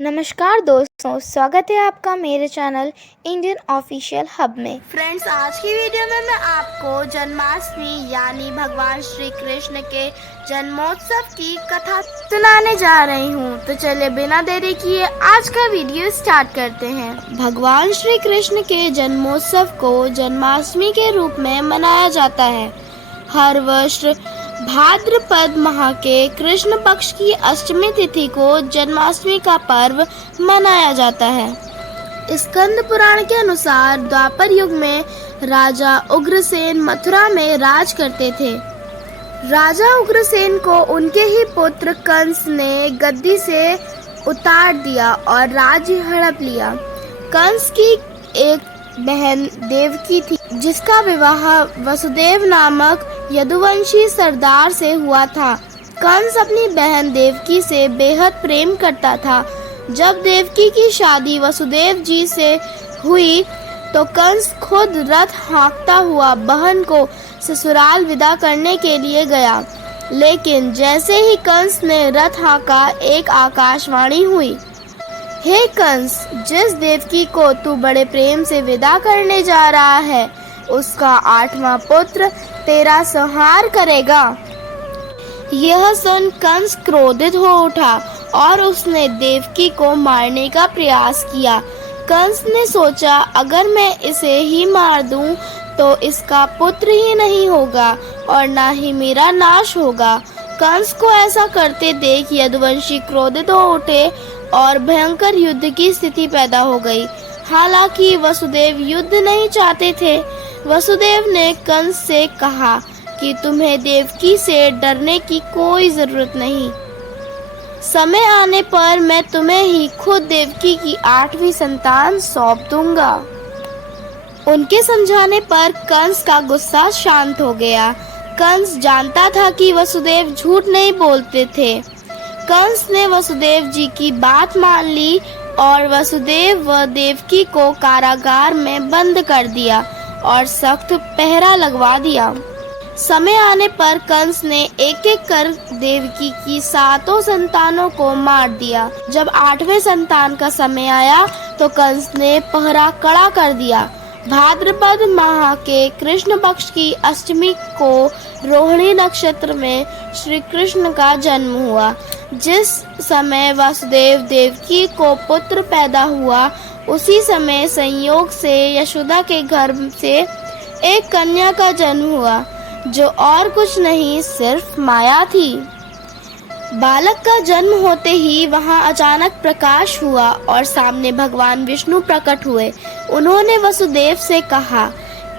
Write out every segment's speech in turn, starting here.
नमस्कार दोस्तों, स्वागत है आपका मेरे चैनल इंडियन ऑफिशियल हब में। फ्रेंड्स, आज की वीडियो में मैं आपको जन्माष्टमी यानी भगवान श्री कृष्ण के जन्मोत्सव की कथा सुनाने जा रही हूँ। तो चलिए बिना देरी किए आज का वीडियो स्टार्ट करते हैं। भगवान श्री कृष्ण के जन्मोत्सव को जन्माष्टमी के रूप में मनाया जाता है। हर वर्ष भाद्रपद माह के कृष्ण पक्ष की अष्टमी तिथि को जन्माष्टमी का पर्व मनाया जाता है। स्कंद पुराण के अनुसार द्वापर युग में राजा उग्रसेन मथुरा में राज करते थे। राजा उग्रसेन को उनके ही पुत्र कंस ने गद्दी से उतार दिया और राज्य हड़प लिया। कंस की एक बहन देवकी थी, जिसका विवाह वसुदेव नामक यदुवंशी सरदार से हुआ था। कंस अपनी बहन देवकी से बेहद प्रेम करता था। जब देवकी की शादी वसुदेव जी से हुई तो कंस खुद रथ हाँकता हुआ बहन को ससुराल विदा करने के लिए गया। लेकिन जैसे ही कंस ने रथ हाँका, एक आकाशवाणी हुई, हे कंस, जिस देवकी को तू बड़े प्रेम से विदा करने जा रहा है, उसका 8वां पुत्र तेरा संहार करेगा। यह सुन कंस क्रोधित हो उठा और उसने देवकी को मारने का प्रयास किया। कंस ने सोचा, अगर मैं इसे ही मार दूं तो इसका पुत्र ही नहीं होगा और ना ही मेरा नाश होगा। कंस को ऐसा करते देख यदुवंशी क्रोधित हो उठे और भयंकर युद्ध की स्थिति पैदा हो गई। हालांकि वसुदेव युद्ध नहीं चाहते थे। वसुदेव ने कंस से कहा कि तुम्हें देवकी से डरने की कोई जरूरत नहीं। समय आने पर मैं तुम्हें ही खुद देवकी की 8वीं संतान सौंप दूंगा। उनके समझाने पर कंस का गुस्सा शांत हो गया। कंस जानता था कि वसुदेव झूठ नहीं बोलते थे। कंस ने वसुदेव जी की बात मान ली और वसुदेव व देवकी को कारागार में बंद कर दिया और सख्त पहरा लगवा दिया। समय आने पर कंस ने एक एक कर देवकी की 7 संतानों को मार दिया। जब 8वें संतान का समय आया तो कंस ने पहरा कड़ा कर दिया। भाद्रपद माह के कृष्ण पक्ष की अष्टमी को रोहिणी नक्षत्र में श्री कृष्ण का जन्म हुआ। जिस समय वासुदेव देवकी को पुत्र पैदा हुआ, उसी समय संयोग से यशोदा के गर्भ से एक कन्या का जन्म हुआ, जो और कुछ नहीं सिर्फ माया थी। बालक का जन्म होते ही वहां अचानक प्रकाश हुआ और सामने भगवान विष्णु प्रकट हुए। उन्होंने वसुदेव से कहा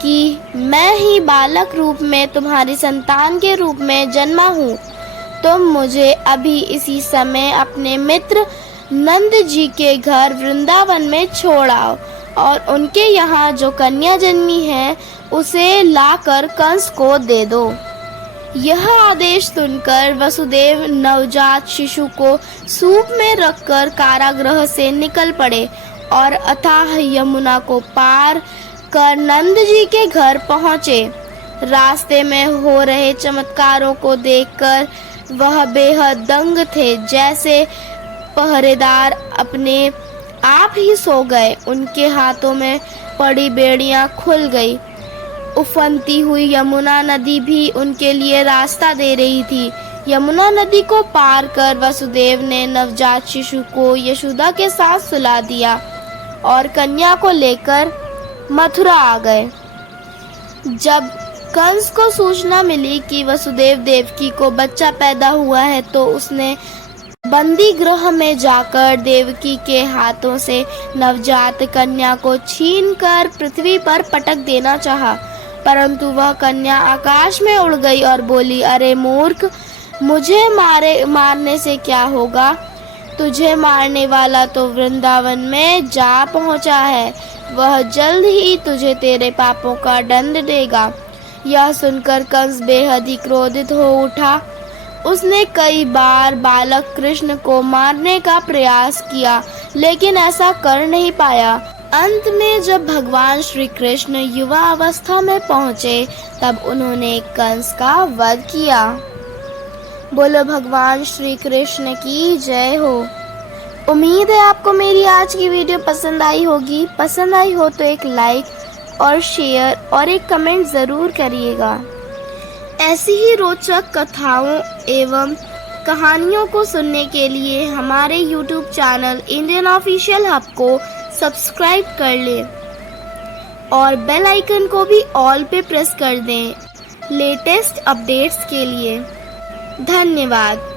कि मैं ही बालक रूप में तुम्हारी संतान के रूप में जन्मा हूँ। तुम मुझे अभी इसी समय अपने मित्र नंद जी के घर वृंदावन में छोड़ आओ और उनके यहाँ जो कन्या जन्मी है उसे लाकर कंस को दे दो। यह आदेश सुनकर वसुदेव नवजात शिशु को सूप में रखकर कारागृह से निकल पड़े और अथाह यमुना को पार कर नंद जी के घर पहुँचे। रास्ते में हो रहे चमत्कारों को देखकर वह बेहद दंग थे। जैसे पहरेदार अपने आप ही सो गए। उनके हाथों में पड़ी बेड़ियां खुल गई। उफनती हुई यमुना नदी भी उनके लिए रास्ता दे रही थी। यमुना नदी को पार कर वसुदेव ने नवजात शिशु को यशोदा के साथ सुला दिया और कन्या को लेकर मथुरा आ गए। जब कंस को सूचना मिली कि वसुदेव देवकी को बच्चा पैदा हुआ है तो उसने बंदी गृह में जाकर देवकी के हाथों से नवजात कन्या को छीनकर पृथ्वी पर पटक देना चाहा, परंतु वह कन्या आकाश में उड़ गई और बोली, अरे मूर्ख, मुझे मारने से क्या होगा? तुझे मारने वाला तो वृंदावन में जा पहुंचा है। वह जल्द ही तुझे तेरे पापों का दंड देगा। यह सुनकर कंस बेहद ही क्रोधित हो उठा। उसने कई बार बालक कृष्ण को मारने का प्रयास किया, लेकिन ऐसा कर नहीं पाया। अंत में जब भगवान श्री कृष्ण युवा अवस्था में पहुँचे, तब उन्होंने कंस का वध किया। बोलो भगवान श्री कृष्ण की जय हो। उम्मीद है आपको मेरी आज की वीडियो पसंद आई होगी। पसंद आई हो तो एक लाइक और शेयर और एक कमेंट ज़रूर करिएगा। ऐसी ही रोचक कथाओं एवं कहानियों को सुनने के लिए हमारे YouTube channel Indian official hub को सब्सक्राइब कर लें और बेल आइकन को भी ऑल पे प्रेस कर दें लेटेस्ट अपडेट्स के लिए। धन्यवाद।